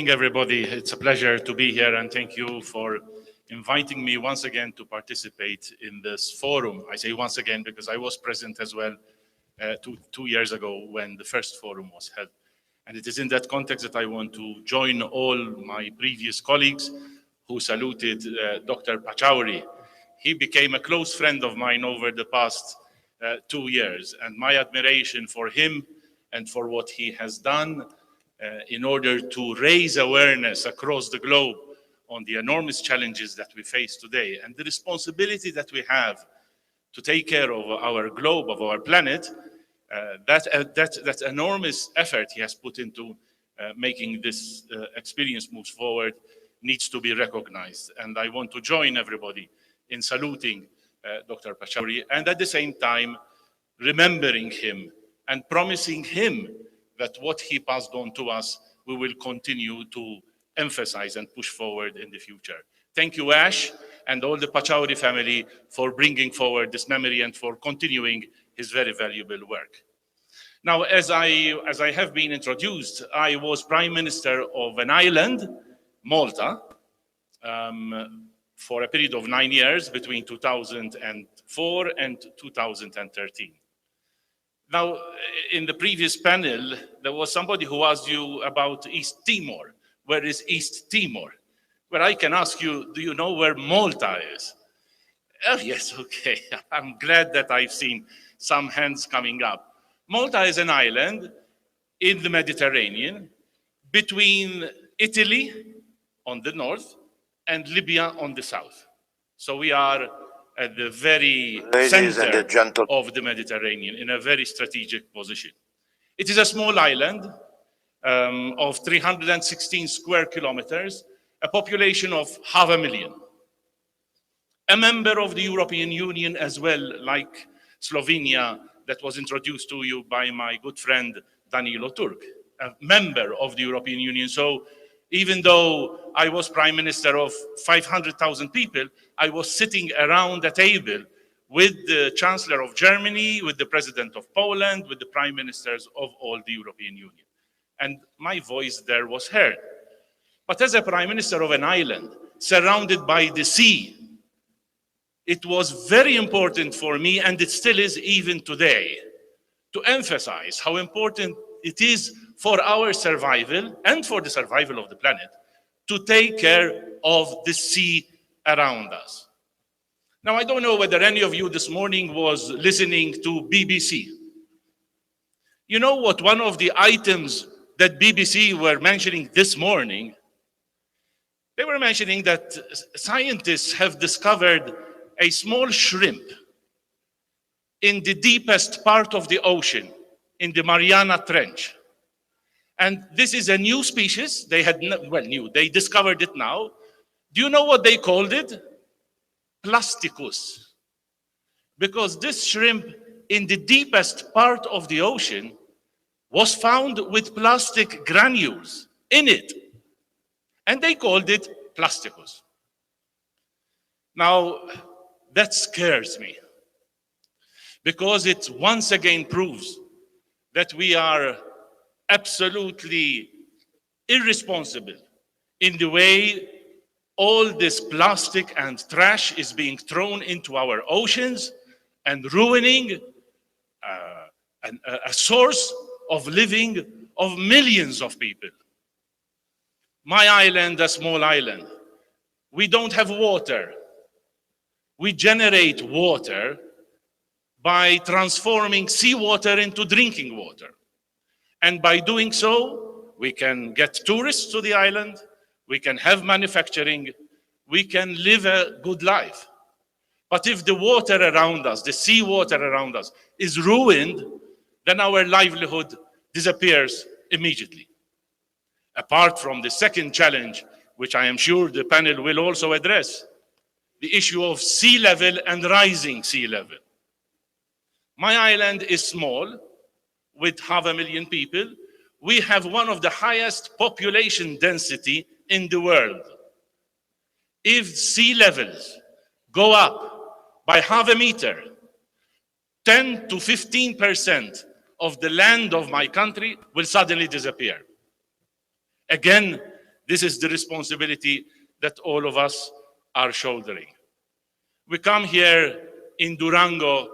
morning, everybody. It's a pleasure to be here, and thank you for inviting me once again to participate in this forum. I say once again because I was present as well two years ago when the first forum was held. And it is in that context that I want to join all my previous colleagues who saluted Dr. Pachauri. He became a close friend of mine over the past 2 years, and my admiration for him and for what he has done in order to raise awareness across the globe on the enormous challenges that we face today and the responsibility that we have to take care of our globe, of our planet, that enormous effort he has put into making this experience move forward needs to be recognized. And I want to join everybody in saluting Dr. Pachauri and at the same time remembering him and promising him that what he passed on to us, we will continue to emphasize and push forward in the future. Thank you, Ash, and all the Pachauri family for bringing forward this memory and for continuing his very valuable work. Now, as I have been introduced, I was Prime Minister of an island, Malta, for a period of 9 years between 2004 and 2013. Now, in the previous panel, there was somebody who asked you about East Timor. Where is East Timor? Well, I can ask you, do you know where Malta is? Oh, yes, okay. I'm glad that I've seen some hands coming up. Malta is an island in the Mediterranean between Italy on the north and Libya on the south. So we are at the very center of the Mediterranean in a very strategic position. It is a small island of 316 square kilometers, a population of 500,000. A member of the European Union as well, like Slovenia, that was introduced to you by my good friend Danilo Turk, a member of the European Union. So even though I was Prime Minister of 500,000 people, I was sitting around a table with the Chancellor of Germany, with the President of Poland, with the Prime Ministers of all the European Union. And my voice there was heard. But as a Prime Minister of an island surrounded by the sea, it was very important for me, and it still is even today, to emphasize how important it is for our survival and for the survival of the planet to take care of the sea around us. Now, I don't know whether any of you this morning was listening to BBC. You know what one of the items that BBC were mentioning this morning? They were mentioning that scientists have discovered a small shrimp in the deepest part of the ocean, in the Mariana Trench. And this is a new species. They had, well, new, they discovered it now. Do you know what they called it? Plasticus. Because this shrimp in the deepest part of the ocean was found with plastic granules in it. And they called it Plasticus. Now, that scares me because it once again proves that we are absolutely irresponsible in the way all this plastic and trash is being thrown into our oceans and ruining a source of living of millions of people. My island, a small island, we don't have water. We generate water by transforming seawater into drinking water. And by doing so, we can get tourists to the island, we can have manufacturing, we can live a good life. But if the water around us, the seawater around us, is ruined, then our livelihood disappears immediately. Apart from the second challenge, which I am sure the panel will also address, the issue of sea level and rising sea level. My island is small, with 500,000 people. We have one of the highest population density in the world. If sea levels go up by 0.5 meter, 10 to 15% of the land of my country will suddenly disappear. Again, This is the responsibility that all of us are shouldering. We come here in Durango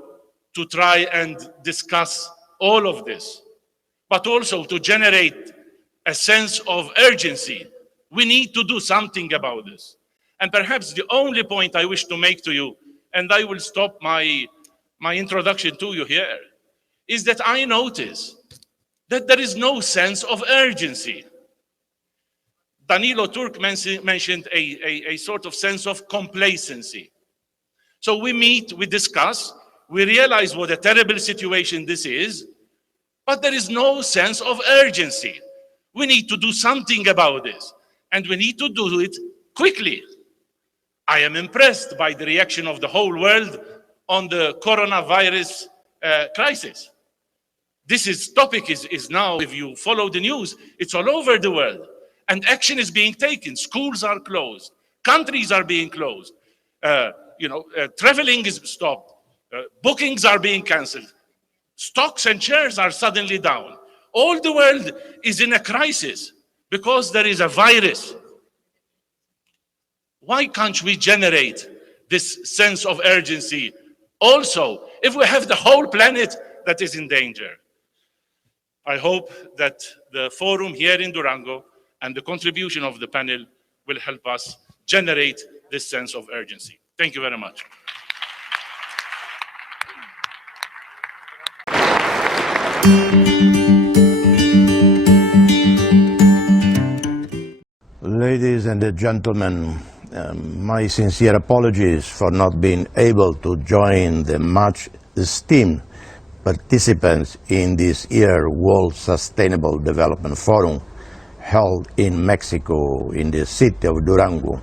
to try and discuss all of this, but also to generate a sense of urgency. We need to do something about this. And perhaps the only point I wish to make to you, and I will stop my introduction to you here, is that I notice that there is no sense of urgency. Danilo Turk mentioned a sort of sense of complacency. So we meet, we discuss, we realize what a terrible situation this is, but there is no sense of urgency. We need to do something about this, and we need to do it quickly. I am impressed by the reaction of the whole world on the coronavirus crisis. This topic is now, if you follow the news, it's all over the world. And action is being taken. Schools are closed. Countries are being closed. Traveling is stopped. Bookings are being canceled. Stocks and shares are suddenly down. All the world is in a crisis because there is a virus. Why can't we generate this sense of urgency also if we have the whole planet that is in danger? I hope that the forum here in Durango and the contribution of the panel will help us generate this sense of urgency. Thank you very much. Ladies and gentlemen, my sincere apologies for not being able to join the much esteemed participants in this year's World Sustainable Development Forum held in Mexico, in the city of Durango.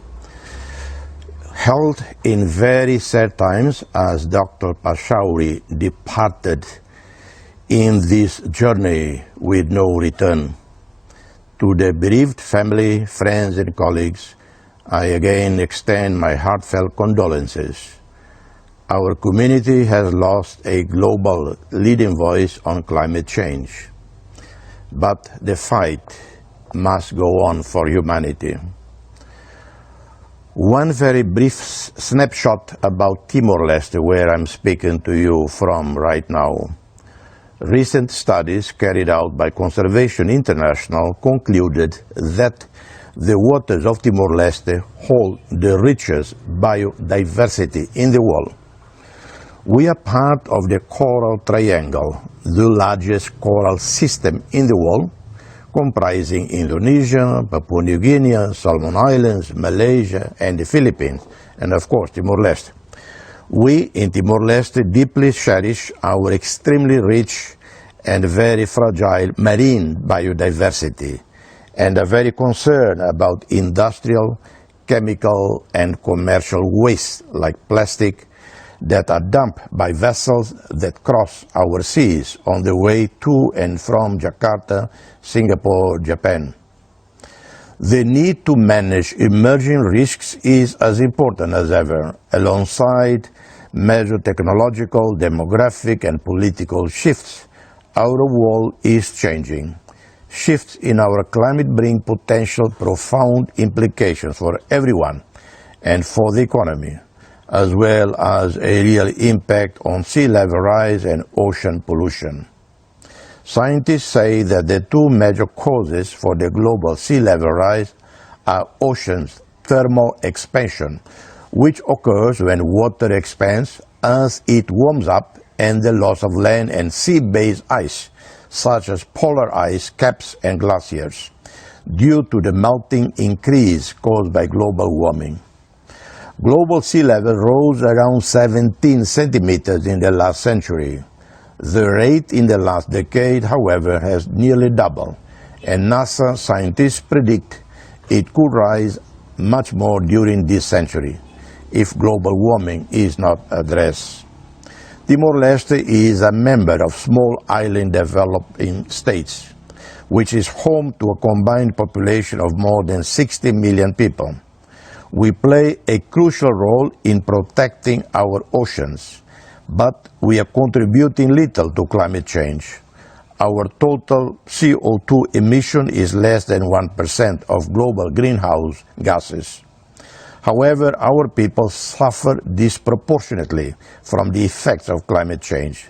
Held in very sad times as Dr. Pachauri departed in this journey with no return. To the bereaved family, friends and colleagues, I again extend my heartfelt condolences. Our community has lost a global leading voice on climate change. But the fight must go on for humanity. One very brief snapshot about Timor-Leste, where I'm speaking to you from right now. Recent studies carried out by Conservation International concluded that the waters of Timor-Leste hold the richest biodiversity in the world. We are part of the Coral Triangle, the largest coral system in the world, comprising Indonesia, Papua New Guinea, Solomon Islands, Malaysia, and the Philippines, and of course Timor-Leste. We in Timor-Leste deeply cherish our extremely rich and very fragile marine biodiversity, and are very concerned about industrial, chemical, and commercial waste like plastic that are dumped by vessels that cross our seas on the way to and from Jakarta, Singapore, Japan. The need to manage emerging risks is as important as ever, alongside major technological, demographic, and political shifts. Our world is changing. Shifts in our climate bring potential profound implications for everyone and for the economy, as well as a real impact on sea level rise and ocean pollution. Scientists say that the two major causes for the global sea level rise are ocean's thermal expansion, which occurs when water expands as it warms up, and the loss of land and sea-based ice, such as polar ice caps and glaciers, due to the melting increase caused by global warming. Global sea level rose around 17 centimeters in the last century. The rate in the last decade, however, has nearly doubled, and NASA scientists predict it could rise much more during this century if global warming is not addressed. Timor-Leste is a member of small island developing states, which is home to a combined population of more than 60 million people. We play a crucial role in protecting our oceans, but we are contributing little to climate change. Our total CO2 emission is less than 1% of global greenhouse gases. However, our people suffer disproportionately from the effects of climate change.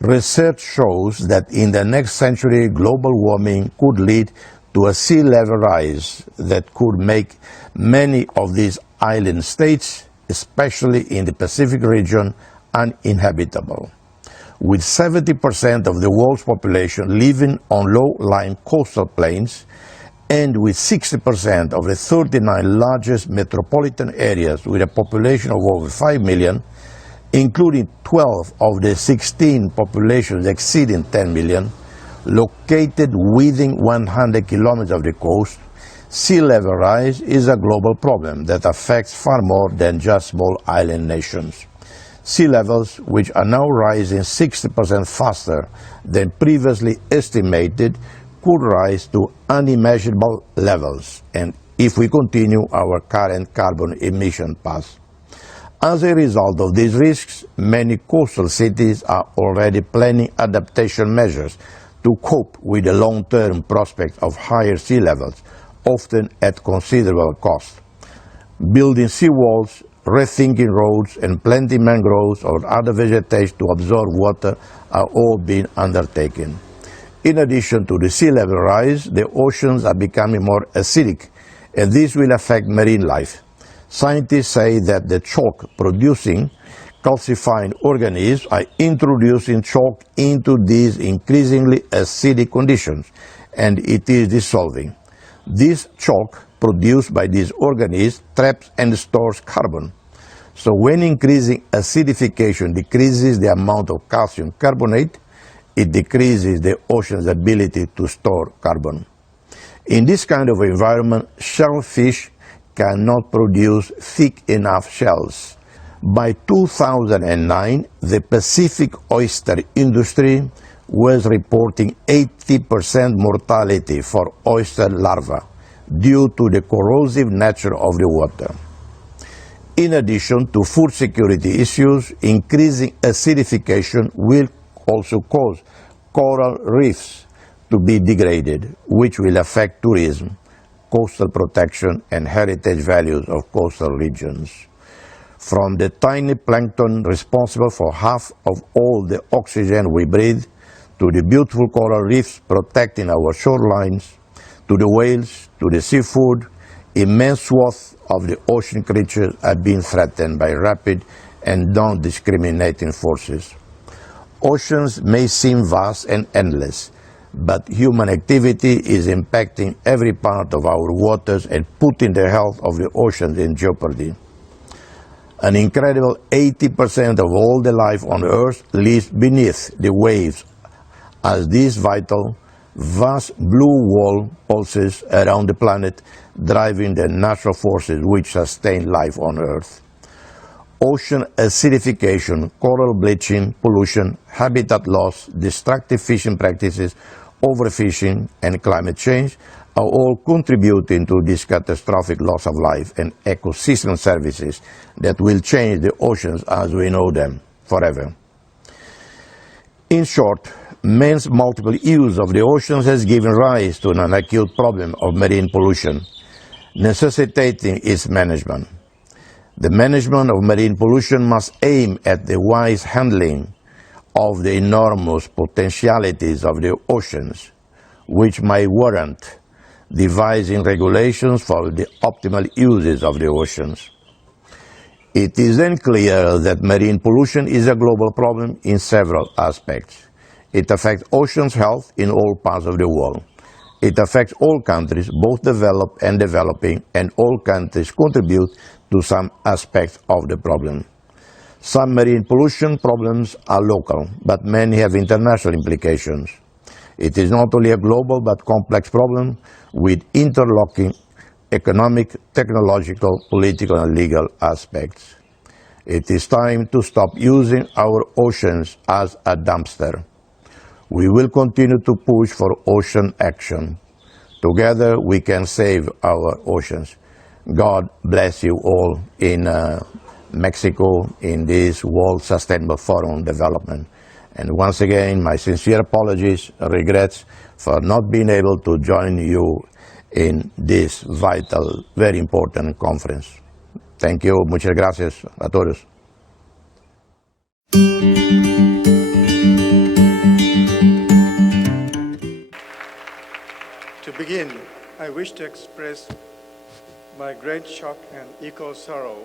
Research shows that in the next century, global warming could lead to a sea level rise that could make many of these island states, especially in the Pacific region, uninhabitable. With 70% of the world's population living on low-lying coastal plains, and with 60% of the 39 largest metropolitan areas with a population of over 5 million, including 12 of the 16 populations exceeding 10 million, located within 100 kilometers of the coast, sea level rise is a global problem that affects far more than just small island nations. Sea levels, which are now rising 60% faster than previously estimated, could rise to unimaginable levels, and if we continue our current carbon emission path. As a result of these risks, many coastal cities are already planning adaptation measures to cope with the long-term prospect of higher sea levels, often at considerable cost. Building seawalls, rethinking roads, and planting mangroves or other vegetation to absorb water are all being undertaken. In addition to the sea level rise, the oceans are becoming more acidic, and this will affect marine life. Scientists say that the chalk-producing calcifying organisms are introducing chalk into these increasingly acidic conditions, and it is dissolving. This chalk produced by these organisms traps and stores carbon. So when increasing acidification decreases the amount of calcium carbonate, it decreases the ocean's ability to store carbon. In this kind of environment, shellfish cannot produce thick enough shells. By 2009, the Pacific oyster industry was reporting 80% mortality for oyster larvae due to the corrosive nature of the water. In addition to food security issues, increasing acidification will also cause coral reefs to be degraded, which will affect tourism, coastal protection, and heritage values of coastal regions. From the tiny plankton responsible for half of all the oxygen we breathe, to the beautiful coral reefs protecting our shorelines, to the whales, to the seafood, immense swaths of the ocean creatures are being threatened by rapid and non-discriminating forces. Oceans may seem vast and endless, but human activity is impacting every part of our waters and putting the health of the oceans in jeopardy. An incredible 80% of all the life on Earth lives beneath the waves, as this vital, vast blue wall pulses around the planet, driving the natural forces which sustain life on Earth. Ocean acidification, coral bleaching, pollution, habitat loss, destructive fishing practices, overfishing, and climate change are all contributing to this catastrophic loss of life and ecosystem services that will change the oceans as we know them forever. In short, man's multiple use of the oceans has given rise to an acute problem of marine pollution, necessitating its management. The management of marine pollution must aim at the wise handling of the enormous potentialities of the oceans, which may warrant devising regulations for the optimal uses of the oceans. It is then clear that marine pollution is a global problem in several aspects. It affects oceans' health in all parts of the world. It affects all countries, both developed and developing, and all countries contribute to some aspects of the problem. Some marine pollution problems are local, but many have international implications. It is not only a global but complex problem with interlocking economic, technological, political, and legal aspects. It is time to stop using our oceans as a dumpster. We will continue to push for ocean action. Together we can save our oceans. God bless you all in Mexico in this World Sustainable Forum Development. And once again, my sincere apologies and regrets for not being able to join you in this vital, very important conference. Thank you. Muchas gracias a todos. To begin, I wish to express my great shock and equal sorrow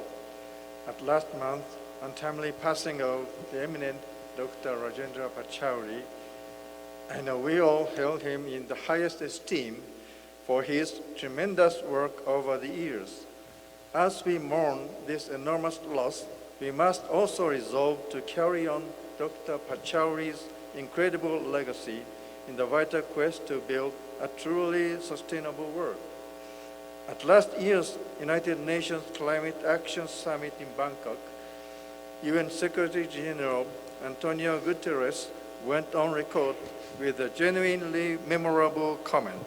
at last month's untimely passing of the eminent Dr. Rajendra Pachauri. I know we all held him in the highest esteem for his tremendous work over the years. As we mourn this enormous loss, we must also resolve to carry on Dr. Pachauri's incredible legacy in the vital quest to build a truly sustainable world. At last year's United Nations Climate Action Summit in Bangkok, UN Secretary General Antonio Guterres went on record with a genuinely memorable comment.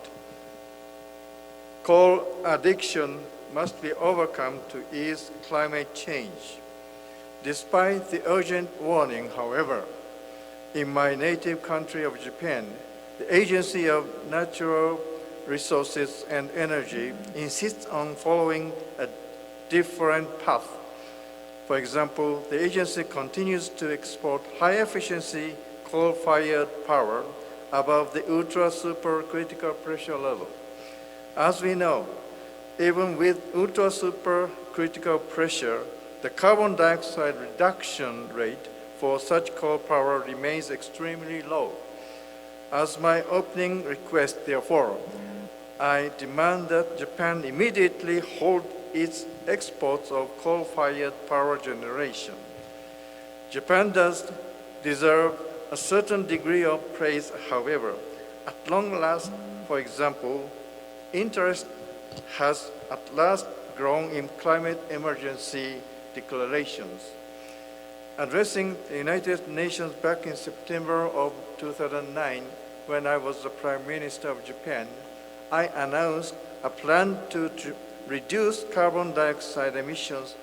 Coal addiction must be overcome to ease climate change. Despite the urgent warning, however, in my native country of Japan, the Agency of Natural Resources and Energy insists on following a different path. For example, the agency continues to export high-efficiency coal-fired power above the ultra-supercritical pressure level. As we know, even with ultra-supercritical pressure, the carbon dioxide reduction rate for such coal power remains extremely low. As my opening request, therefore, I demand that Japan immediately halt its exports of coal-fired power generation. Japan does deserve a certain degree of praise, however. At long last, for example, interest has at last grown in climate emergency declarations. Addressing the United Nations back in September of 2009, when I was the Prime Minister of Japan, I announced a plan to reduce carbon dioxide emissions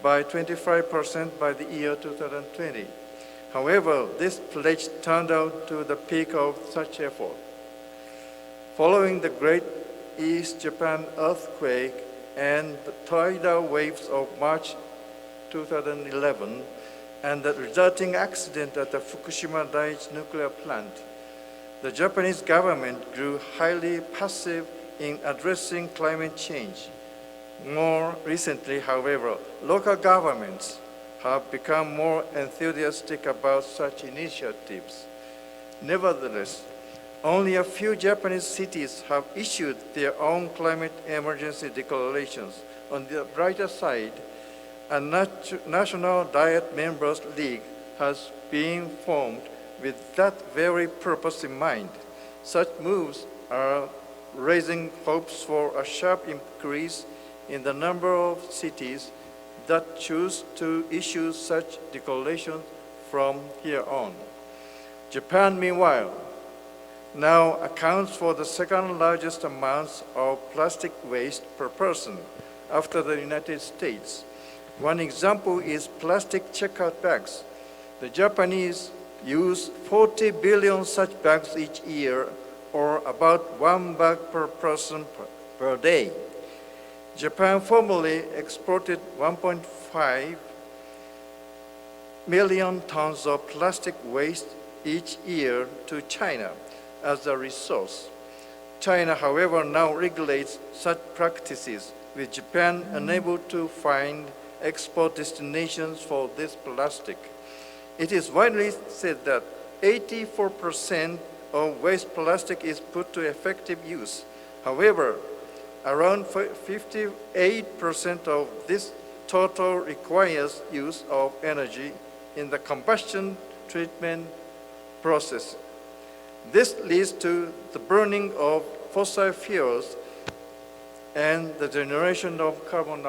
by 25% by the year 2020. However, this pledge turned out to the peak of such effort. Following the Great East Japan earthquake and the tidal waves of March 2011 and the resulting accident at the Fukushima Daiichi nuclear plant, the Japanese government grew highly passive in addressing climate change. More recently, however, local governments have become more enthusiastic about such initiatives. Nevertheless, only a few Japanese cities have issued their own climate emergency declarations. On the brighter side, a National Diet Members League has been formed with that very purpose in mind. Such moves are raising hopes for a sharp increase in the number of cities that choose to issue such declarations from here on. Japan, meanwhile, now accounts for the second largest amounts of plastic waste per person after the United States. One example is plastic checkout bags. The Japanese use 40 billion such bags each year, or about 1 bag per person per day. Japan formerly exported 1.5 million tons of plastic waste each year to China as a resource. China, however, now regulates such practices, with Japan unable to find export destinations for this plastic. It is widely said that 84% of waste plastic is put to effective use. However, around 58% of this total requires use of energy in the combustion treatment process. This leads to the burning of fossil fuels and the generation of carbon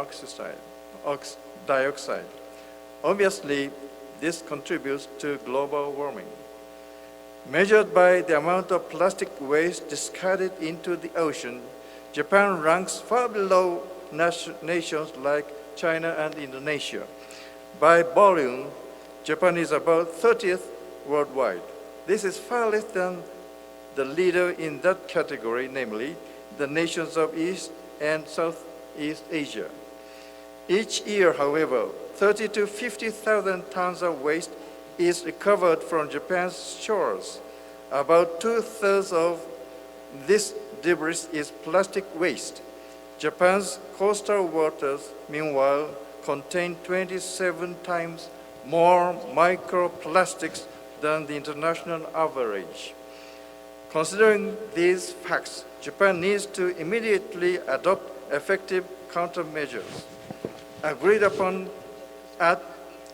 dioxide. Obviously, this contributes to global warming. Measured by the amount of plastic waste discarded into the ocean, Japan ranks far below nations like China and Indonesia. By volume, Japan is about 30th worldwide. This is far less than the leader in that category, namely the nations of East and Southeast Asia. Each year, however, 30 to 50,000 tons of waste is recovered from Japan's shores. About 2/3 of this debris is plastic waste. Japan's coastal waters, meanwhile, contain 27 times more microplastics than the international average. Considering these facts, Japan needs to immediately adopt effective countermeasures. Agreed upon at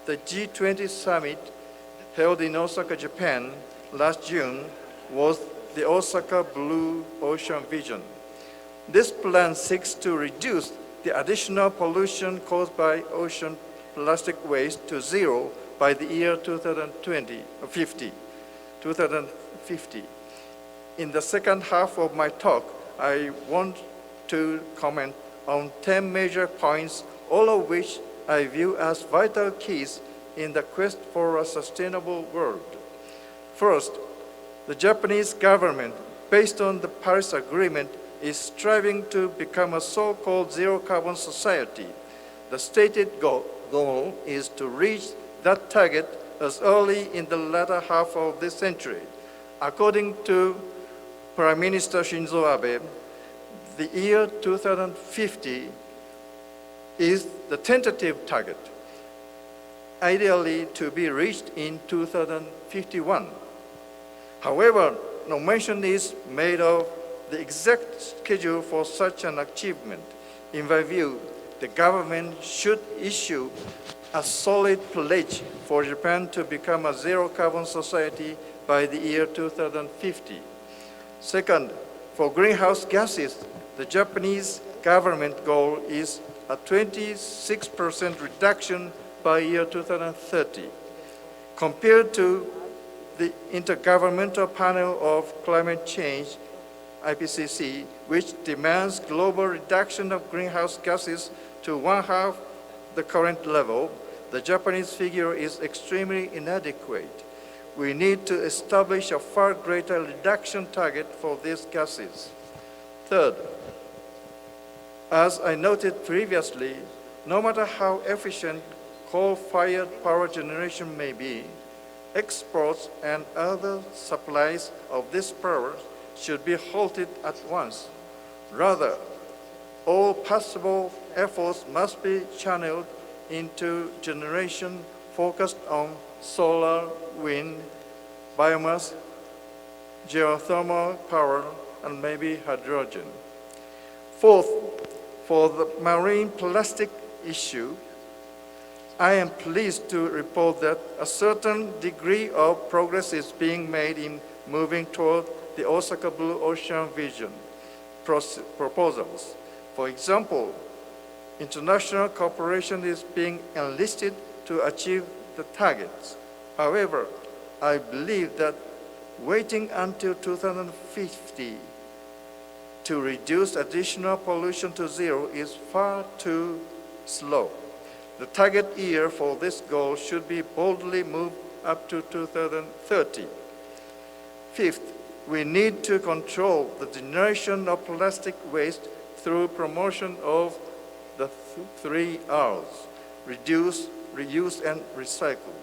the G20 summit held in Osaka, Japan last June was the Osaka Blue Ocean Vision. This plan seeks to reduce the additional pollution caused by ocean plastic waste to zero by the year 2050. In the second half of my talk, I want to comment on 10 major points, all of which I view as vital keys in the quest for a sustainable world. First, the Japanese government, based on the Paris Agreement, is striving to become a so-called zero-carbon society. The stated goal is to reach that target as early in the latter half of this century. According to Prime Minister Shinzo Abe, the year 2050 is the tentative target, ideally to be reached in 2051. However, no mention is made of the exact schedule for such an achievement. In my view, the government should issue a solid pledge for Japan to become a zero-carbon society by the year 2050. Second, for greenhouse gases, the Japanese government goal is a 26% reduction by year 2030. Compared to the Intergovernmental Panel of Climate Change, IPCC, which demands global reduction of greenhouse gases to 1/2 the current level, the Japanese figure is extremely inadequate. We need to establish a far greater reduction target for these gases. Third, as I noted previously, no matter how efficient coal-fired power generation may be, exports and other supplies of this power should be halted at once. Rather, all possible efforts must be channeled into generation focused on solar, wind, biomass, geothermal power, and maybe hydrogen. Fourth, for the marine plastic issue, I am pleased to report that a certain degree of progress is being made in moving toward the Osaka Blue Ocean Vision proposals. For example, international cooperation is being enlisted to achieve the targets. However, I believe that waiting until 2050 to reduce additional pollution to zero is far too slow. The target year for this goal should be boldly moved up to 2030. Fifth, we need to control the generation of plastic waste through promotion of the 3 R's: reduce, reuse, and recycle.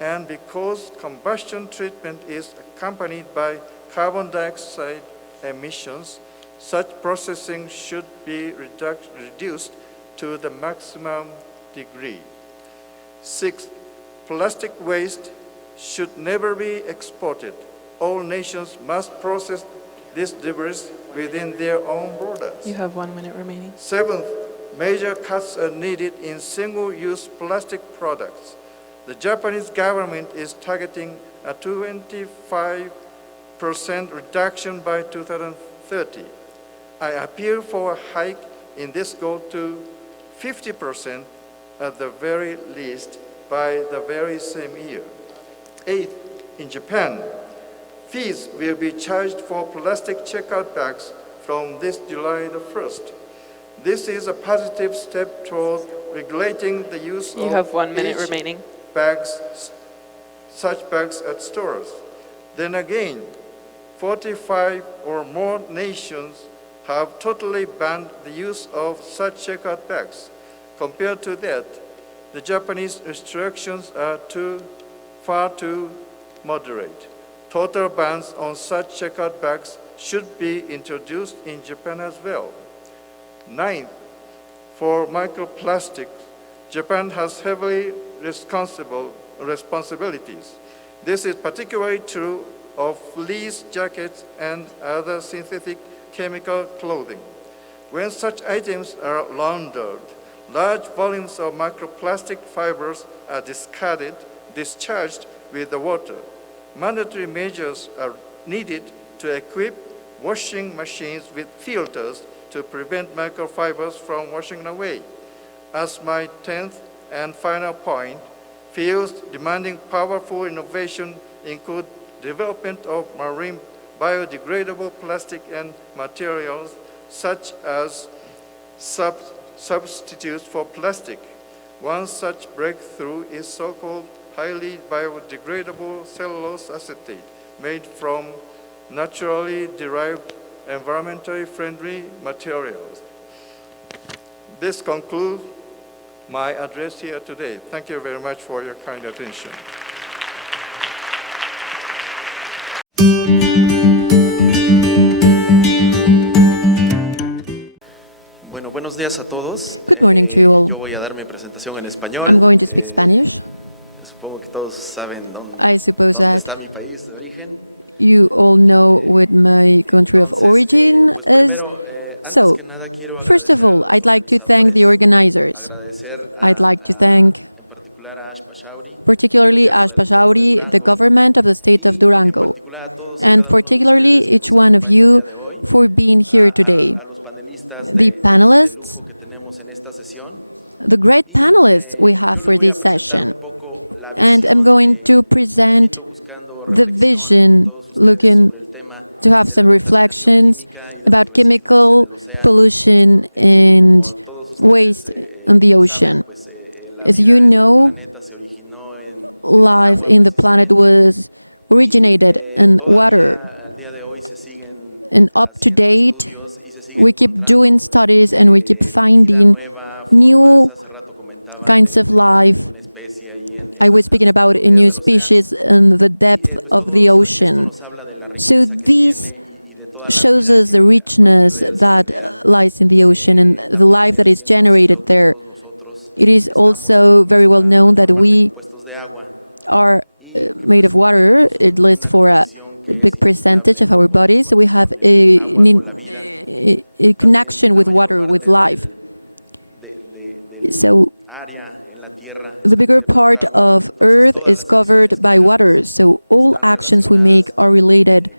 And because combustion treatment is accompanied by carbon dioxide emissions, such processing should be reduced to the maximum degree. Sixth, plastic waste should never be exported. All nations must process this debris within their own borders. You have 1 minute remaining. Seventh, major cuts are needed in single-use plastic products. The Japanese government is targeting a 25% reduction by 2030. I appeal for a hike in this goal to 50% at the very least by the very same year. Eighth, in Japan, fees will be charged for plastic checkout bags from this July the 1st. This is a positive step toward regulating the use You of have 1 minute each remaining. bags such bags at stores. Then again, 45 or more nations have totally banned the use of such checkout bags. Compared to that, the Japanese restrictions are far too moderate. Total bans on such checkout bags should be introduced in Japan as well. Ninth, for microplastics, Japan has heavily responsibilities. This is particularly true of fleece jackets and other synthetic chemical clothing. When such items are laundered, large volumes of microplastic fibers are discharged with the water. Mandatory measures are needed to equip washing machines with filters to prevent microfibers from washing away. As my 10th and final point, fields demanding powerful innovation include development of marine biodegradable plastic and materials such as substitutes for plastic. One such breakthrough is so-called highly biodegradable cellulose acetate made from naturally derived environmentally friendly materials. This concludes my address here today. Thank you very much for your kind attention. Good morning to you all. I'm going to speak Spanish. I suppose that you all know what my country of origin is. So, first of all, I'd like to thank the organizers. I'd like to thank particularly Ash Pashauri, the government of the state of Durango, and particularly each one of you for being here today. The panelists, the great panelists we have for this session. And I'm going to present the vision, looking to have some reflections about chemical pollution and waste in the ocean. As you know, life in the planet was originated in water. And up to date, we keep doing studies and we keep finding new kinds of life. I was speaking about a new species in the depth of the ocean. So this shows us the richness that lies in the ocean and the life that is generated there. It is also very well known that we are made of water, at least for a big percentage of our bodies. So we have a connection with water, with life. So the bigger part of Earth is covered by water, so all actions we make are related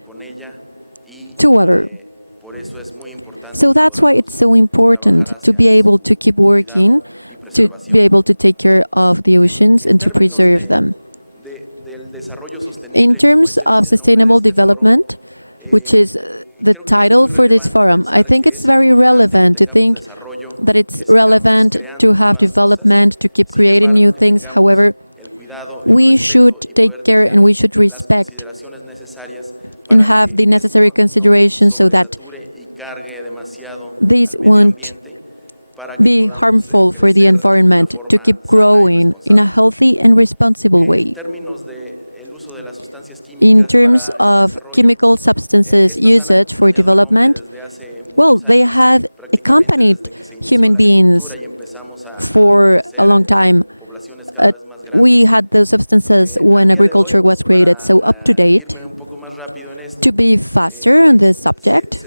to water. So that's why it's so important to be able to keep working, to be able to take care of the oceans and to preserve them. In terms of sustainable development, which is the title for this forum, I think it's very relevant to think that it's relevant to have development, to keep creating new things. However, we should take care and we should respect and have the necessary considerations so that these won't be harmful for the environment, to keep growing in a healthy and responsible way. In terms of chemical substances usage for development, well, they have accompanied human beings for a long time. We had those substances when agriculture was created, so up to date. To be faster on this subject,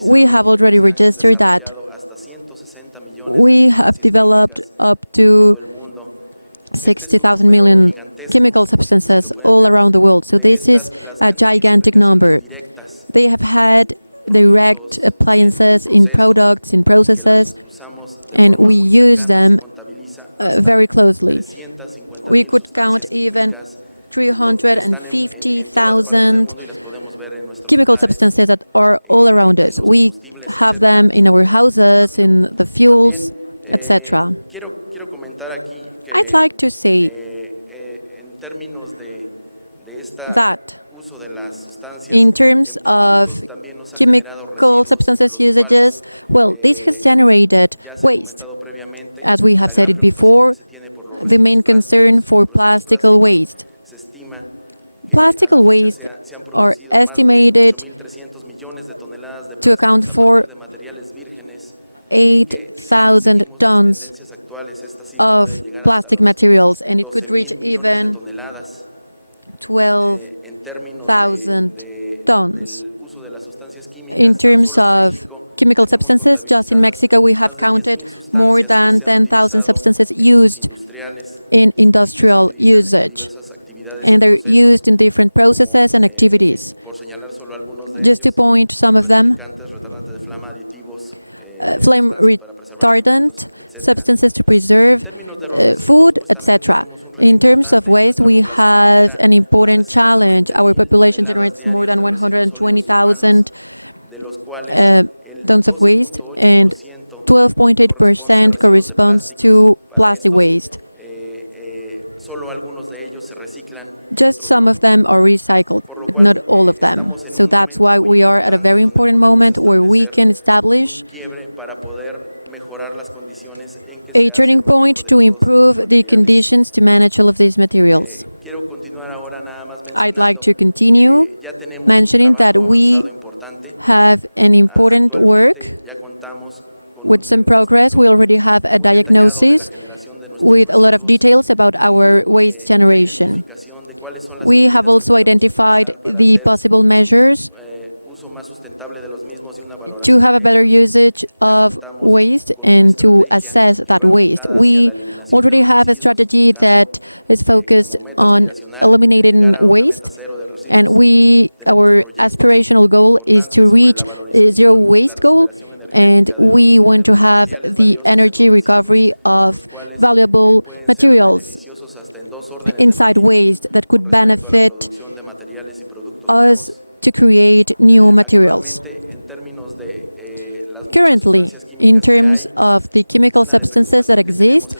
we have already registered that we have developed up to 60,000 million chemical substances all around the world. So this is a gigantic number. They have had direct appliances in products, in processes, and we use them very closely. We could count even 350,000 chemical substances that are all around us. We have them in our houses, in the fuels, etc. I'd like to say that in terms of chemical substances usages, well, this has generated waste. As we have said it before, the main concern for plastical waste. Plastical waste are estimated to account for 8,000 tons of plastic materials, and it could reach even 12,000 tons. In terms of chemical substances, just in Mexico we have counted more than 10,000 substances used in industrial usage, and they're used in different processes and activities. Just to point some of them, flame retardant, substances to preserve food, etc. In terms of waste, we have an important challenge. Our population generates more than 120,000 tons of waste, and 12.8% corresponds to plastic waste. Just some of them are recycled, but not all of them. So that's why we are at a very important moment where we can establish a turning point to improve the conditions to manage all of these materials. I'd like to continue mentioning that we have an important work with some progress. We already have a diagnosis with a lot of details about our waste generation. We have also identified the possible measures to have a better usage of waste and to assess that waste. We already have a strategy that is focused on eliminating waste, and our aspirational goal is to reach a zero waste goal, and we want to have the energy recovery of valuable materials inside waste that could benefit us to create new materials. Currently, in terms of the chemical substances that exist,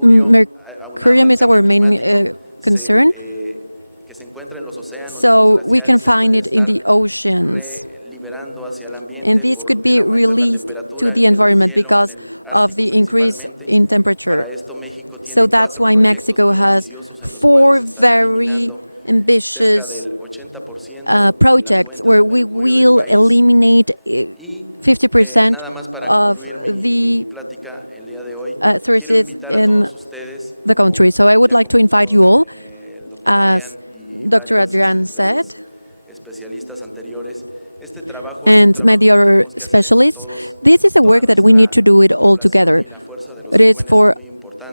mercurium is our main concern. So we can find it in the oceans. And this could be released to the environment because of the increase in temperature. So that's why Mexico has 4 very ambitious projects where we will eliminate 50% of the sources in the country. So I would like to invite you all, as Dr. Adrian said, and many other specialists. This is a work that we need to do it all together. It is for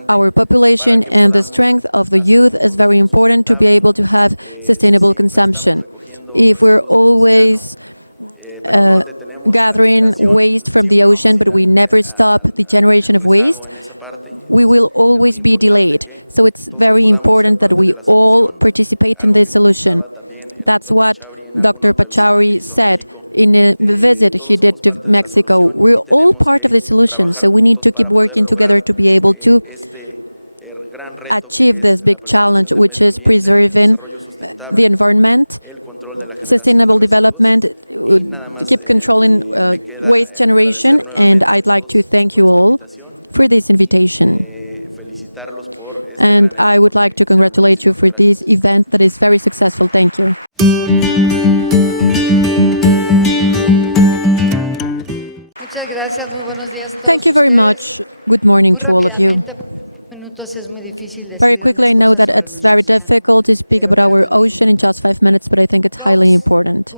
our population, and the strength of the youth is very important to be able to have sustainable consumption. If we're always gathering waste from the ocean, but we never stop the generation of waste, we will always be delayed. So it's very important that we all participate in this solution. That's what Dr. Pachauri said in a visit he did to Mexico. We're all part of the solution, so we need to keep working together to be able to achieve this big challenge, which is preserving the environment, sustainable development, keep controlling waste generation, and I'd like to thank you all for this invitation. And I would like to congratulate you for this event that is very successful. Thank you. Thank you very much. Good morning to all of you. Very quickly, I know that it's very difficult to speak about our ocean in just 5 minutes, but I think it's highly important.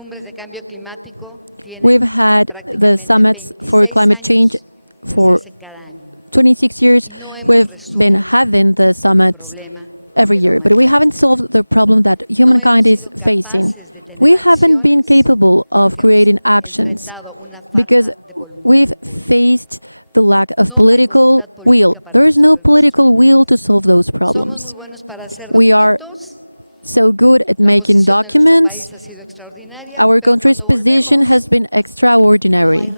We've had the summits for climate change for 26 years. We've been having the summits every year, but we haven't solved the problem that humankind is facing. We haven't been capable of creating actions because we've faced the lack of political will. There is no political will to solve those problems. We are so good at making documents. Our country's position has been extraordinary.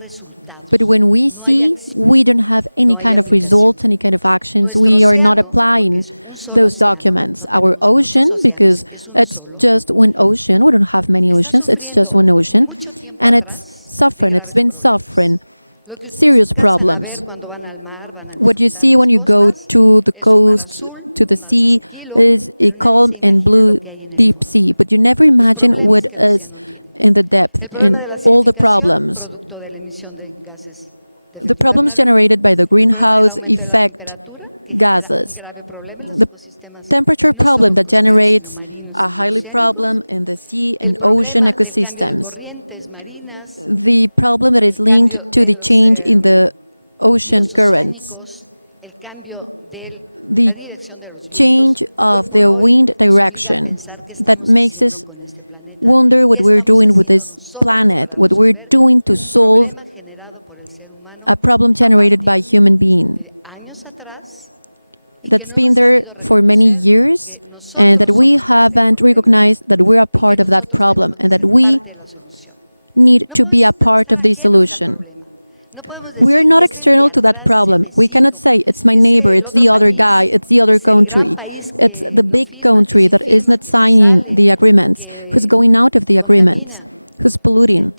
But when we see we don't have any kind of results, any kind of actions, we are not applying those documents. Our ocean, because it's just one ocean, we don't have many oceans, it's just one ocean, and it's suffering, it's been suffering serious problems. What you see when you go to the coast, to the sea, is a calm and blue deep sea, but you never imagine what is in the depth and all the problems. The problems generated by the greenhouse effect gases. The temperature problem that generates a highly problem in the sea and ocean ecosystems. The problem that is linked to the change in the ocean currents. The change of the wind direction that makes us wonder what we're doing with this planet, what we're doing to solve a problem generated by human being that's been there for many years, and that we haven't recognized that we're a part of that problem and that we need to be a part of the solution. We are not external to that problem. We cannot say it's my neighbor, it's the other guy, it's the other country. It's the big country that is not signing the agreements, who's going out of the agreements, who's polluting.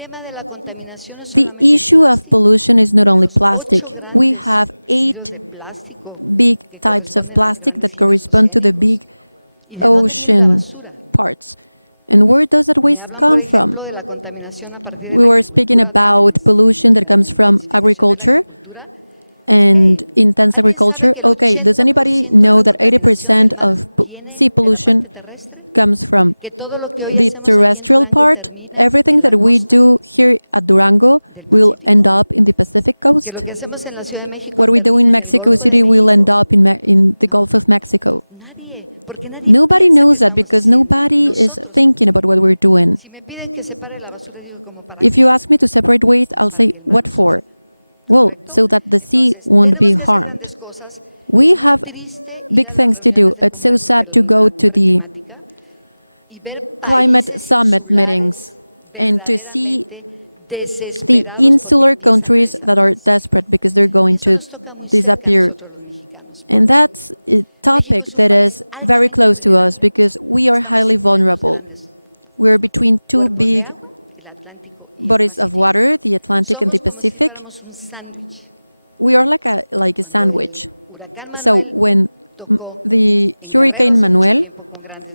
The issue of pollution is not only plastic. We have 8 big types of plastic that correspond to the big ocean parts. And where does that waste come from? We were speaking about pollution that comes from agriculture and intense agriculture. Okay, does anybody know that 80% of sea pollution comes from the terrestrial part? Everything that we do here at Durango will end up in the Pacific coast. What we do in Mexico City will end up in the Gulf of Mexico. Nobody knows that because nobody is thinking about what we're doing. If you ask me to separate waste, I'll say, what for? Well, so that the sea won't be harmed. We have big things to do. It's so sad to go to the climate summit meetings and to see the insular countries that are desperate because they're going to disappear. And that's a topic that is very close to us because we are highly vulnerable. We're between 2 big bodies of water, the Atlantic and the Pacific. We are like a sandwich. So when the Hurricane Manuel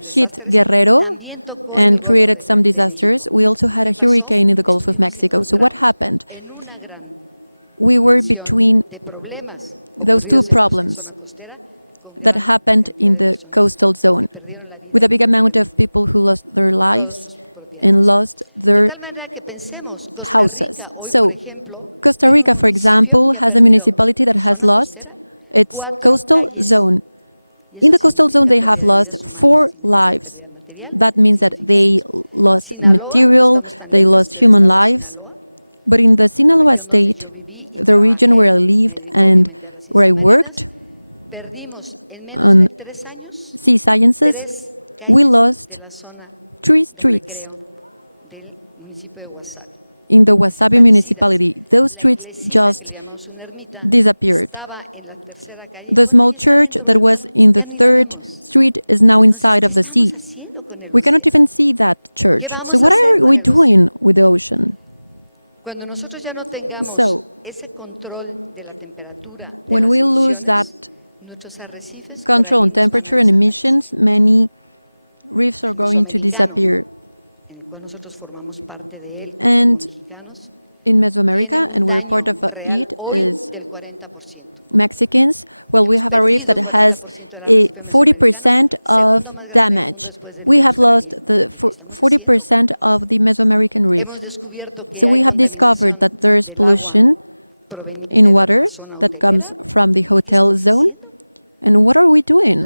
hit Guerrero and created some disasters, we also had a hurricane in the Gulf of Mexico. So what happened? We were between those 2 problems that happened in the coastal zone, with a big amount of people who lost their lives and lost their houses. So Costa Rica, for example, has a municipality that has lost its coastal zone. In the coastal zone, they have lost 4 lives. That means that they lost material, they lost human lives. But in the Sinaloa state, the region where I lived and where I worked on sea sciences, we lost 3 streets in the Wasabi municipality. Those streets just disappeared. The small church that was in the 3rd street is now inside of the sea. We cannot even see that church. So what are we doing with the ocean? So, when we lose that control on temperature and emissions, many reefs are going to disappear. And in Mesoamerica, and we're part of it, is Mexicans. Well, we have a reef that has a 40% of damage. We have lost the 40% of the Mesoamerican reef. So we have discovered that there is pollution in water that comes from the hotel zone. And what are we doing?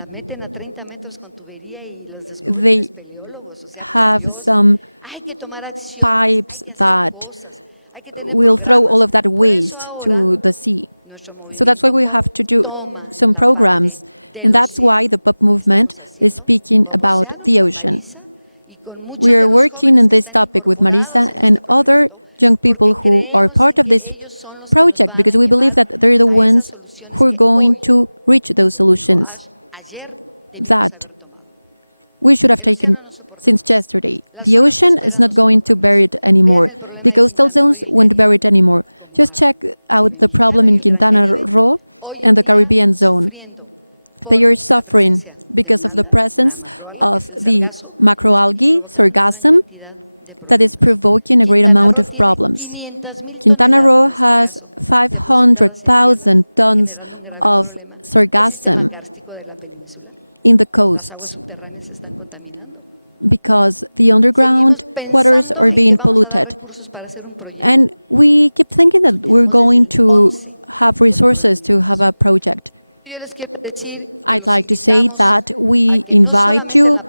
They have some pipes that will throw all of that waste to the sea. So that's why we have to do some programs. And that's why the pop movement is speaking about the ocean. We are working on this topic with Marisa and other young people who are part of this project because we believe that they're the ones who are going to reach those solutions. that we should have taken since yesterday. The ocean is not going to bury it anymore. The coastal zones won't bury it anymore. Just check out the problem in Quintana Roo and the Caribbean zone. They are suffering because of the presence of the macroalgae, sargassum, that is provoking a great amount of problems. Quintana Roo has 500,000 tons of sargassum in the coasts because the underground waters are being polluted. And we keep thinking that we're going to have resources to have a project. I'd like to say that we invite you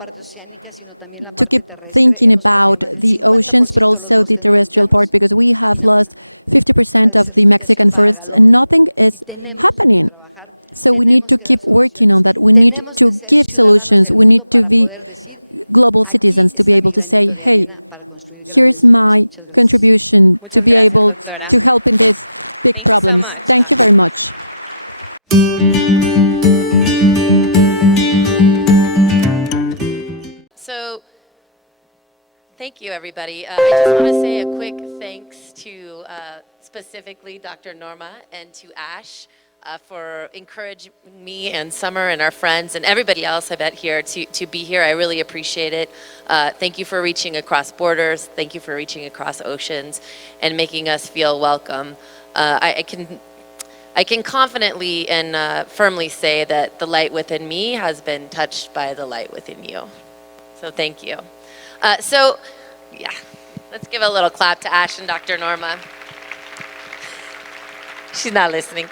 to keep thinking about the oceans, but also the terrestrial part, because we have lost 50% of the Mexican forests and nothing is happening. So we need to keep working on that. We need to give solutions. We need to be global citizens to be able to say, hey, here's my contribution to be able to help in these big problems. Thank you very much. So, thank you, everybody. I just want to say a quick thanks to specifically Dr. Norma and to Ash for encouraging me and Summer and our friends and everybody else I bet here to be here. I really appreciate it. Thank you for reaching across borders. Thank you for reaching across oceans and making us feel welcome. I can confidently and firmly say that the light within me has been touched by the light within you. So thank you. Yeah, let's give a little clap to Ash and Dr. Norma. She's not listening.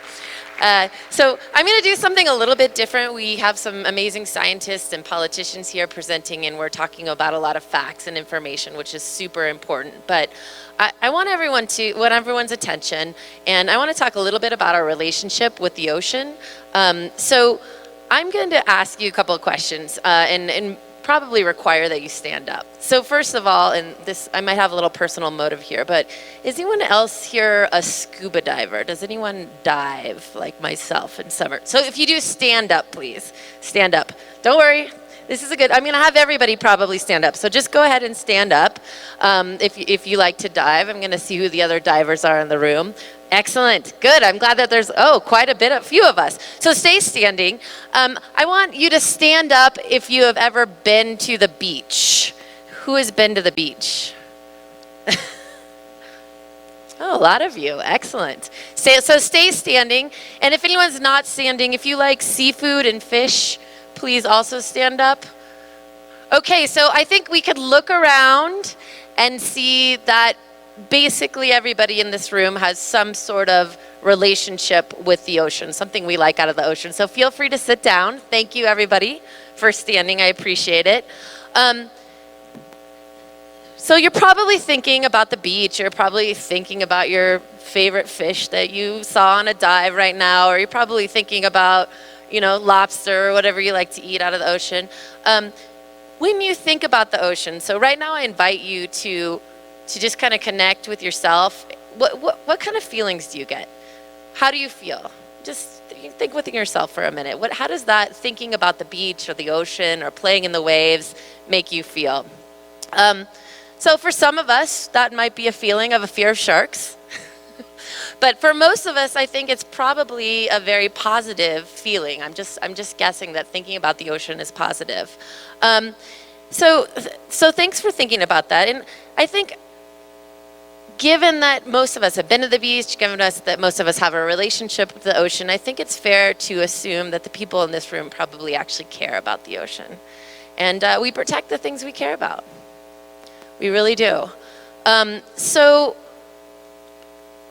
So I'm going to do something a little bit different. We have some amazing scientists and politicians here presenting, and we're talking about a lot of facts and information, which is super important. But I want everyone's attention, and I want to talk a little bit about our relationship with the ocean. So I'm going to ask you a couple of questions, and probably require that you stand up. So first of all, and this, I might have a little personal motive here, but is anyone else here a scuba diver? Does anyone dive like myself in summer? So if you do, stand up, please. Stand up. Don't worry. This is a good, I'm going to have everybody probably stand up. So just go ahead and stand up if you like to dive. I'm going to see who the other divers are in the room. Excellent. Good. I'm glad that there's, quite a few of us. So stay standing. I want you to stand up if you have ever been to the beach. Who has been to the beach? Oh, a lot of you. Excellent. So stay standing. And if anyone's not standing, if you like seafood and fish, please also stand up. Okay, so I think we could look around and see that basically everybody in this room has some sort of relationship with the ocean, something we like out of the ocean. So feel free to sit down. Thank you, everybody, for standing. I appreciate it. So you're probably thinking about the beach. You're probably thinking about your favorite fish that you saw on a dive right now, or you're probably thinking about, lobster or whatever you like to eat out of the ocean. When you think about the ocean, so right now I invite you to just kind of connect with yourself. What kind of feelings do you get? How do you feel? Just think within yourself for a minute. How does that thinking about the beach or the ocean or playing in the waves make you feel? So for some of us, that might be a feeling of a fear of sharks. But for most of us, I think it's probably a very positive feeling. I'm just guessing that thinking about the ocean is positive. So thanks for thinking about that. And I think, given that most of us have been to the beach, given that most of us have a relationship with the ocean, I think it's fair to assume that the people in this room probably actually care about the ocean. And we protect the things we care about. We really do. So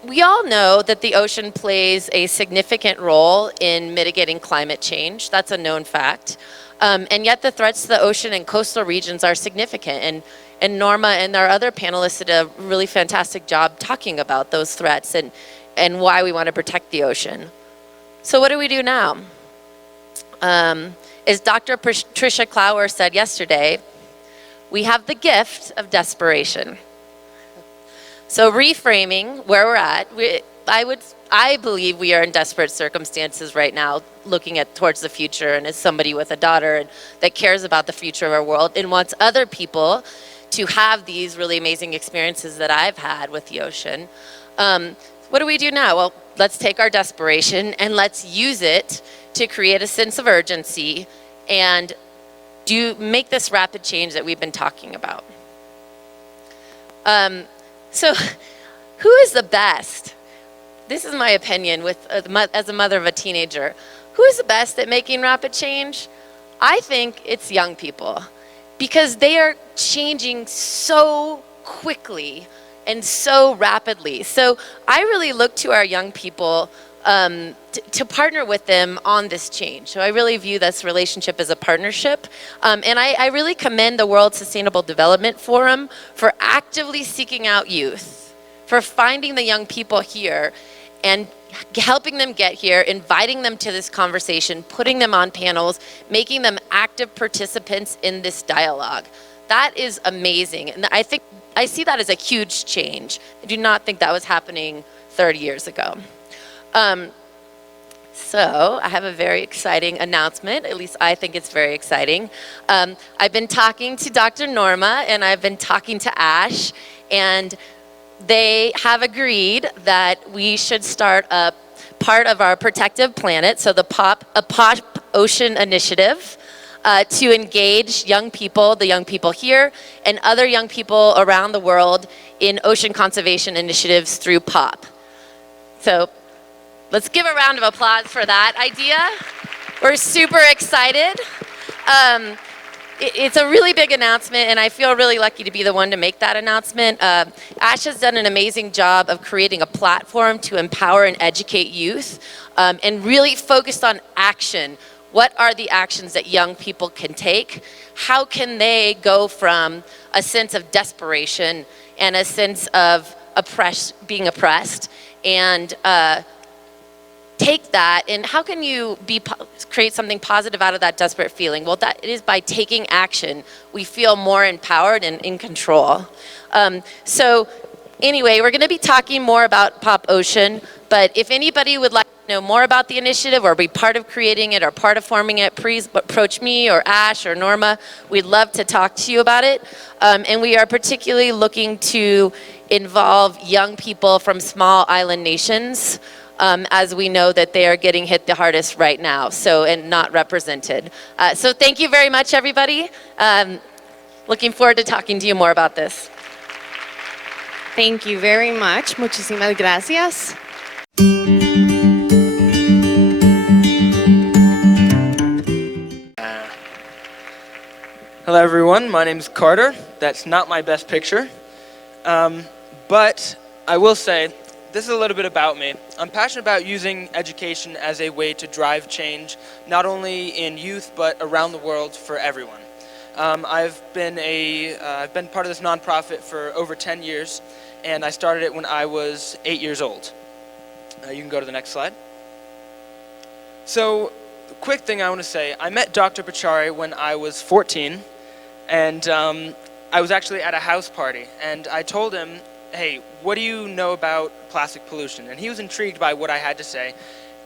we all know that the ocean plays a significant role in mitigating climate change. That's a known fact. And yet the threats to the ocean and coastal regions are significant. And Norma and our other panelists did a really fantastic job talking about those threats and why we want to protect the ocean. So what do we do now? As Dr. Patricia Clower said yesterday, we have the gift of desperation. So reframing where we're at, I believe we are in desperate circumstances right now, looking towards the future, and as somebody with a daughter that cares about the future of our world and wants other people to have these really amazing experiences that I've had with the ocean. What do we do now? Well, let's take our desperation and let's use it to create a sense of urgency and make this rapid change that we've been talking about. So who is the best? This is my opinion as a mother of a teenager. Who is the best at making rapid change? I think it's young people, because they are changing so quickly and so rapidly. So I really look to our young people to partner with them on this change. So I really view this relationship as a partnership. And I really commend the World Sustainable Development Forum for actively seeking out youth, for finding the young people here and helping them get here, inviting them to this conversation, putting them on panels, making them active participants in this dialogue. That is amazing. And I think I see that as a huge change. I do not think that was happening 30 years ago. So I have a very exciting announcement. At least I think it's very exciting. I've been talking to Dr. Norma and I've been talking to Ash, and they have agreed that we should start a part of our Protective Planet, so the POP Ocean Initiative, to engage young people, the young people here, and other young people around the world in ocean conservation initiatives through POP. So let's give a round of applause for that idea. We're super excited. It's a really big announcement, and I feel really lucky to be the one to make that announcement. Ash has done an amazing job of creating a platform to empower and educate youth, and really focused on action. What are the actions that young people can take? How can they go from a sense of desperation and a sense of being oppressed, and take that, and how can you create something positive out of that desperate feeling? Well, that it is by taking action. We feel more empowered and in control. So anyway, we're going to be talking more about Pop Ocean, but if anybody would like to know more about the initiative or be part of creating it or part of forming it, please approach me or Ash or Norma. We'd love to talk to you about it. And we are particularly looking to involve young people from small island nations, as we know that they are getting hit the hardest right now, and not represented. So thank you very much, everybody. Looking forward to talking to you more about this. Thank you very much. Muchísimas gracias. Hello, everyone. My name is Carter. That's not my best picture. But I will say, this is a little bit about me. I'm passionate about using education as a way to drive change, not only in youth, but around the world for everyone. I've been part of this nonprofit for over 10 years, and I started it when I was 8 years old. You can go to the next slide. So, quick thing I want to say, I met Dr. Pachari when I was 14, and I was actually at a house party, and I told him, hey, what do you know about plastic pollution? And he was intrigued by what I had to say.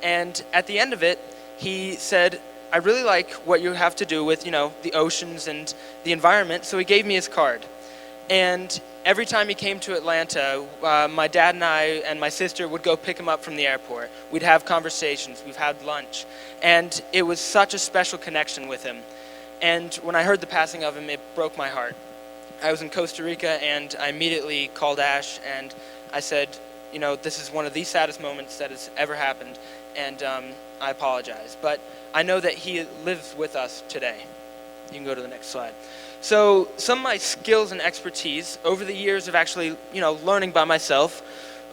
And at the end of it, he said, I really like what you have to do with, the oceans and the environment. So he gave me his card. And every time he came to Atlanta, my dad and I and my sister would go pick him up from the airport. We'd have conversations, we've had lunch. And it was such a special connection with him. And when I heard the passing of him, it broke my heart. I was in Costa Rica, and I immediately called Ash, and I said, this is one of the saddest moments that has ever happened, and I apologize. But I know that he lives with us today. You can go to the next slide. So some of my skills and expertise over the years of actually, learning by myself.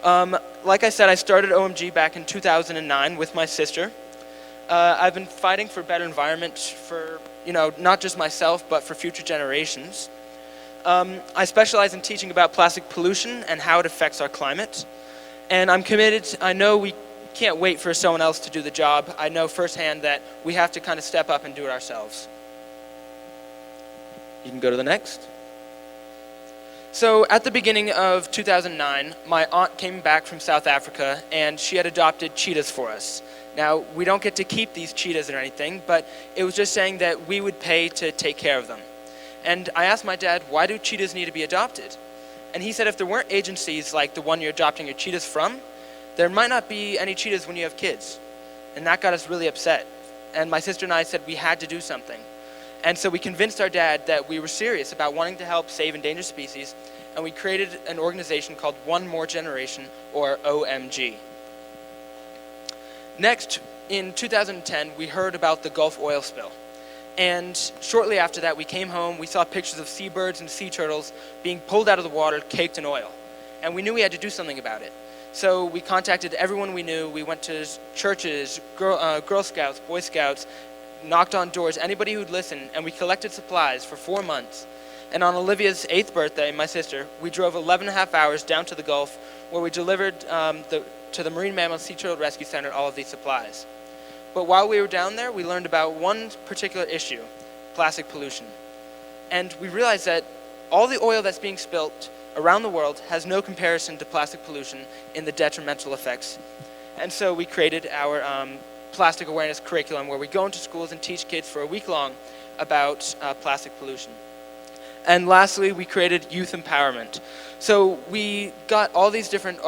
Like I said, I started OMG back in 2009 with my sister. I've been fighting for a better environment for, not just myself, but for future generations. I specialize in teaching about plastic pollution and how it affects our climate. And I'm committed, I know we can't wait for someone else to do the job. I know firsthand that we have to kind of step up and do it ourselves. You can go to the next. So at the beginning of 2009, my aunt came back from South Africa and she had adopted cheetahs for us. Now, we don't get to keep these cheetahs or anything, but it was just saying that we would pay to take care of them. And I asked my dad, why do cheetahs need to be adopted? And he said if there weren't agencies like the one you're adopting your cheetahs from, there might not be any cheetahs when you have kids. And that got us really upset. And my sister and I said we had to do something. And so we convinced our dad that we were serious about wanting to help save endangered species, and we created an organization called One More Generation, or OMG. Next, in 2010, we heard about the Gulf oil spill. And shortly after that, we came home, we saw pictures of seabirds and sea turtles being pulled out of the water, caked in oil. And we knew we had to do something about it. So we contacted everyone we knew. We went to churches, Girl Scouts, Boy Scouts, knocked on doors, anybody who'd listen, and we collected supplies for 4 months. And on Olivia's 8th birthday, my sister, we drove 11.5 hours down to the Gulf, where we delivered to the Marine Mammal Sea Turtle Rescue Center all of these supplies. But while we were down there, we learned about one particular issue, plastic pollution. And we realized that all the oil that's being spilt around the world has no comparison to plastic pollution in the detrimental effects. And so we created our plastic awareness curriculum, where we go into schools and teach kids for a week long about plastic pollution. And lastly, we created youth empowerment. So we got all these different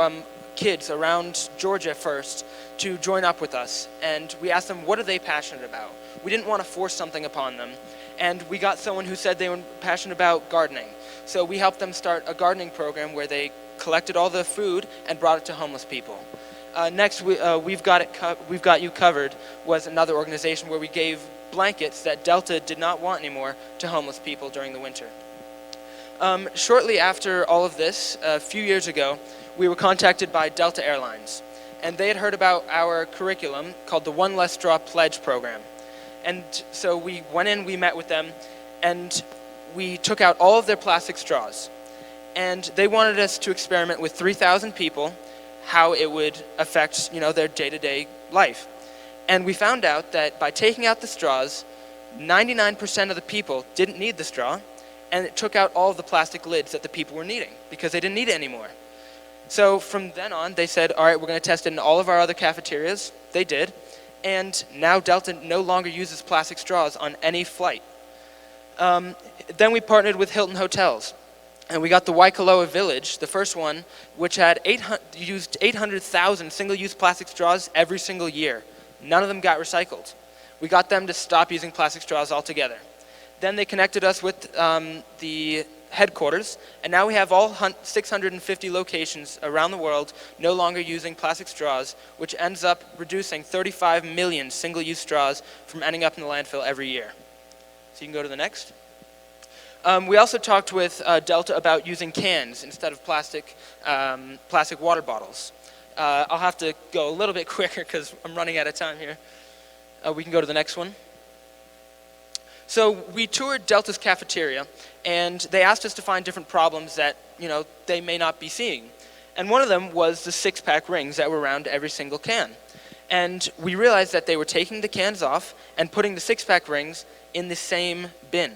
kids around Georgia first to join up with us, and we asked them what are they passionate about. We didn't want to force something upon them, and we got someone who said they were passionate about gardening. So we helped them start a gardening program where they collected all the food and brought it to homeless people. Next, We've Got You Covered was another organization where we gave blankets that Delta did not want anymore to homeless people during the winter. Shortly after all of this, a few years ago, we were contacted by Delta Airlines. And they had heard about our curriculum called the One Less Straw Pledge program. And so we went in, we met with them, and we took out all of their plastic straws. And they wanted us to experiment with 3,000 people, how it would affect, their day-to-day life. And we found out that by taking out the straws, 99% of the people didn't need the straw, and it took out all of the plastic lids that the people were needing because they didn't need it anymore. So from then on, they said, all right, we're going to test it in all of our other cafeterias. They did. And now Delta no longer uses plastic straws on any flight. Then we partnered with Hilton Hotels. And we got the Waikoloa Village, the first one, which had used 800,000 single-use plastic straws every single year. None of them got recycled. We got them to stop using plastic straws altogether. Then they connected us with the headquarters, and now we have all 650 locations around the world no longer using plastic straws, which ends up reducing 35 million single-use straws from ending up in the landfill every year. So you can go to the next. We also talked with Delta about using cans instead of plastic water bottles. I'll have to go a little bit quicker because I'm running out of time here. We can go to the next one. So we toured Delta's cafeteria, and they asked us to find different problems that, they may not be seeing. And one of them was the six-pack rings that were around every single can. And we realized that they were taking the cans off and putting the six-pack rings in the same bin.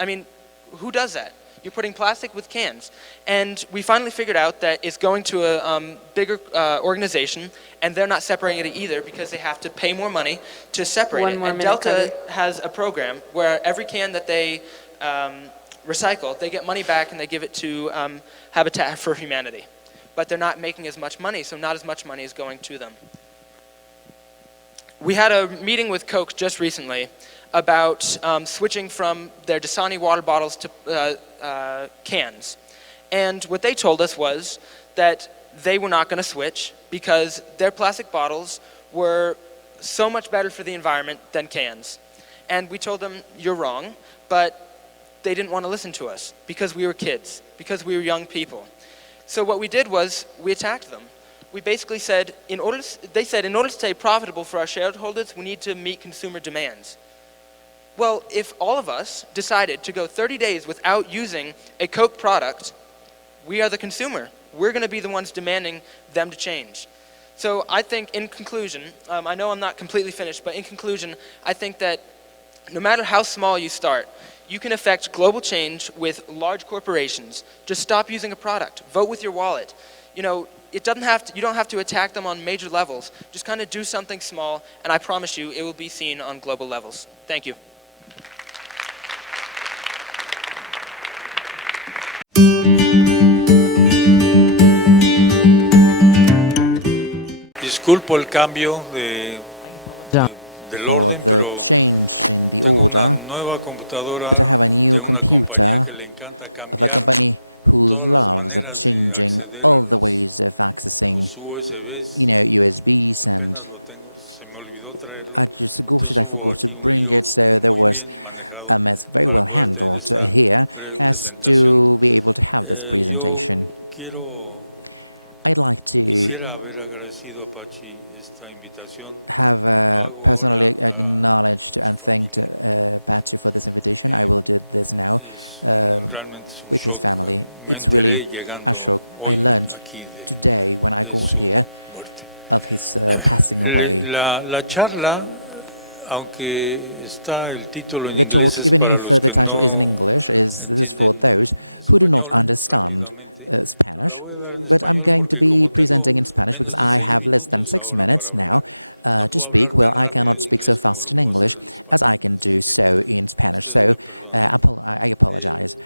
I mean, who does that? You're putting plastic with cans. And we finally figured out that it's going to a bigger organization, and they're not separating it either because they have to pay more money to separate it. And Delta has a program where every can that they recycle, they get money back and they give it to Habitat for Humanity. But they're not making as much money, so not as much money is going to them. We had a meeting with Coke just recently about switching from their Dasani water bottles to cans. And what they told us was that they were not going to switch because their plastic bottles were so much better for the environment than cans. And we told them, you're wrong, but they didn't want to listen to us because we were kids, because we were young people. So what we did was we attacked them. We basically said, in order to stay profitable for our shareholders, we need to meet consumer demands. Well, if all of us decided to go 30 days without using a Coke product, we are the consumer. We're going to be the ones demanding them to change. So I think in conclusion, I know I'm not completely finished, but in conclusion, I think that no matter how small you start, You can affect global change with large corporations. Just stop using a product. Vote with your wallet. You know, it doesn't have to, you don't have to attack them on major levels. Just kind of do something small, and I promise you it will be seen on global levels. Thank you. Disculpo el cambio for the change in the order, but I have a new computer of a company who loves changing all the ways of accessing, you know, USBs, and I just got it, I forgot to bring it, so there was a mess very well handled here as to be able to have this presentation. I'd like to have personally acknowledged and thanked Patricia for this invitation. I will do this now with his family. It's really a shock. I learned today when I got here of his passing away. The talk, even if the title is in English, this is for those who do not understand Spanish, but I'm going to be presenting in Spanish because I have less than 6 minutes now to speak. Well, I cannot speak so fast in English as I can do so in Spanish, so I apologize.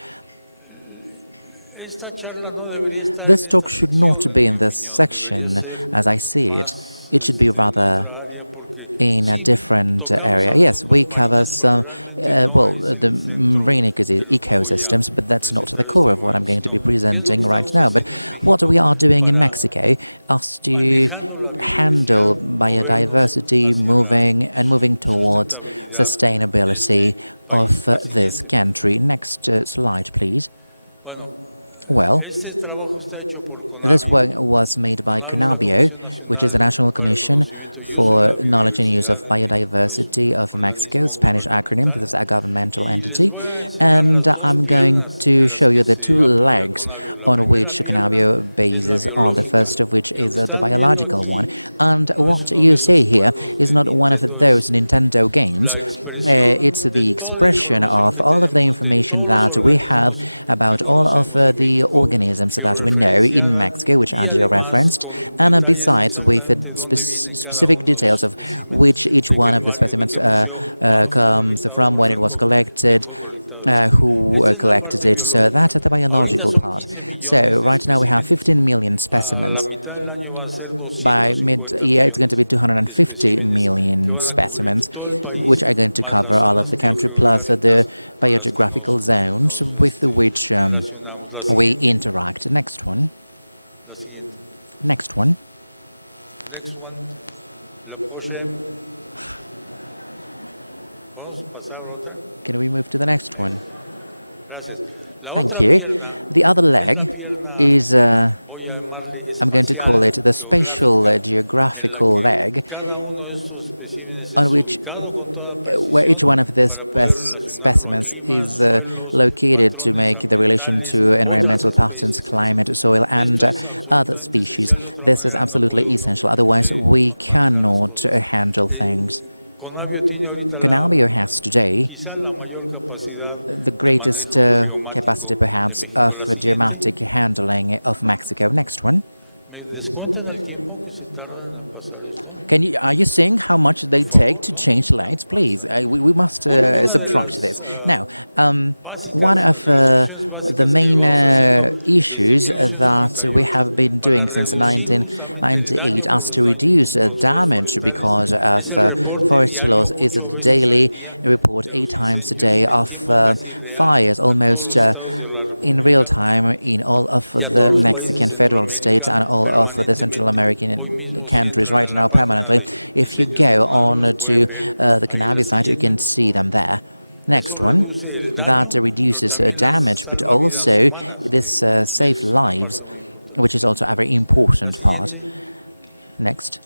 This talk should not be in this section as I see it. It should be rather in a different area. Yes, we cover some, the marine ecosystems, but that's not the core of what I'm going to be presenting right now. But what we are doing in Mexico is to handle biodiversity, moving towards sustainability of this country. Next slide, please. Well, this work was made by CONABIO, which is the National Commission for Knowledge and Use of Biodiversity of Mexico, Spanish acronym. This is a governmental entity. And I'm going to show you the two legs on which CONABIO bases on, the first of which is the biological one. And what you see here is not one of those Nintendo games. It's the expression of all of the information that we have about all of the organisms that we know in Mexico, which Andrea referenced, and besides with specific details of which each one of the specimens comes from, when it was collected, who collected it. So that's the biological part. So right now we have 15 million specimens. By mid-year, it's going to be 250 million specimens, which are going to cover all of the country, plus the biogeographical zones with which we interact. Next one. Next one. Can we move to the next one? Thank you. The other leg is, I'm going to call it the spatial geographical leg, on which, where each one of the specimens is located to make the relation to environmental patterns, climate, soil, and other species. This is absolutely essential, otherwise we cannot handle things. CONABIO has today the greatest capacity, perhaps, of geomatic handling of Mexico. Next one. Are you seeing how much they take to change lights? Please, we must subtract this. Now, one of the main issues that we have been doing since 1998 is to reduce damage because of forest loss is the daily report 8 times a day of fires, almost in real time in all of the Mexican federal states and all of the Central American countries right now permanently. If you go on to the CONABIO site, you can see them there. Next one. That reduces damage, but also this saves lives, which is also a very important part. Next.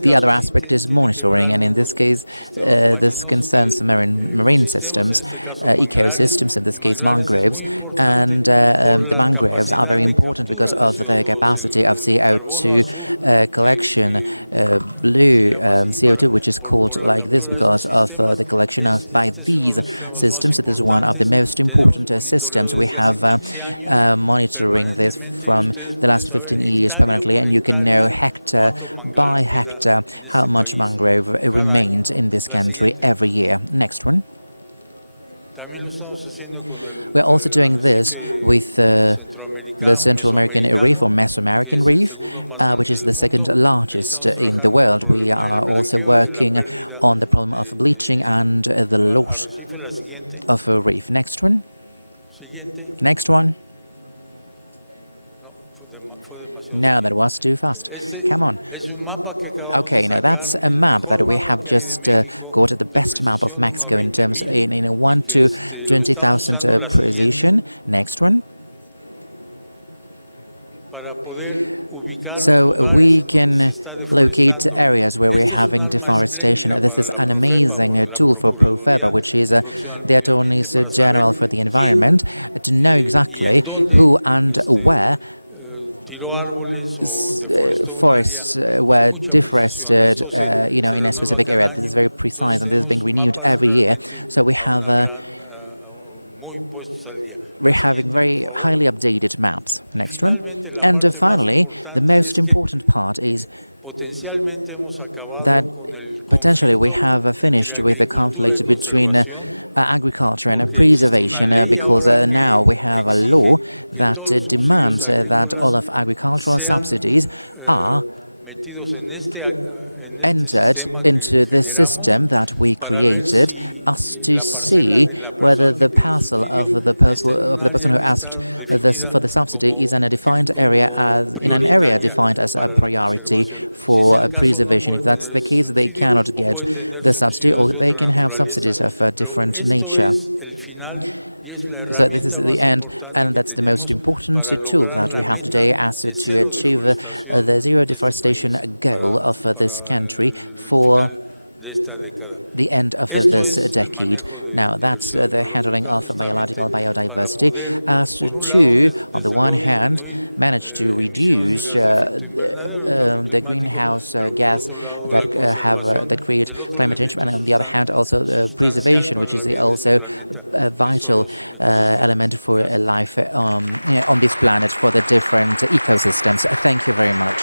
The other aspect is monitoring, and in this case, this concerns marine systems, ecosystems, in this case mangroves, and the mangroves are very important because of their capacity of CO2 collection, blue CO2, which is called like this because of the collection of by these systems. It is one of the most important systems. We have monitoring this from the last 15 years permanently, and you can know hectare by hectare how much mangrove remains in this country every year. Next one. We're also doing this with the Central American Reef or Mesoamerican Reef, which is the second largest in the world. We are also working on the problem of bleaching and the loss of a reef. Next one. Next one. No, that was too fast. Come on. Okay, now that's a map that we have just got the best map of Mexico in terms in a 1 to 20,000 precision. Next one. So we can locate areas where we're having deforestation. This is an amazing tool for ProFEBA, which is the Attorney General for the Environment, to know exactly who and where forests were deforested, in a specific area. This is very precise, and this is being renewed every year. So we're having very highly updated maps. Next one. And finally, the most important part is that potentially we have finished with the conflict between agriculture and preservation, because now we have a law that demands that all of agricultural subsidies are entered into this system that we created, as to see whether the parcel of the person who asked this for the subsidy is in a defined area in an area defined as a priority for preservation. If that's the case, they cannot get the subsidy, or they can have subsidies of a different nature. So this is the end, and that's the most important tool that we have today as to achieve the zero deforestation goal of this country for the end of this decade. Now, that's the handling of biological biodiversity, as to, on the one hand, manage to reduce the greenhouse gas that create climate change, and on the other hand, also the preservation, which is also a vital element for life on this planet, for the different ecosystems. Thank you very much.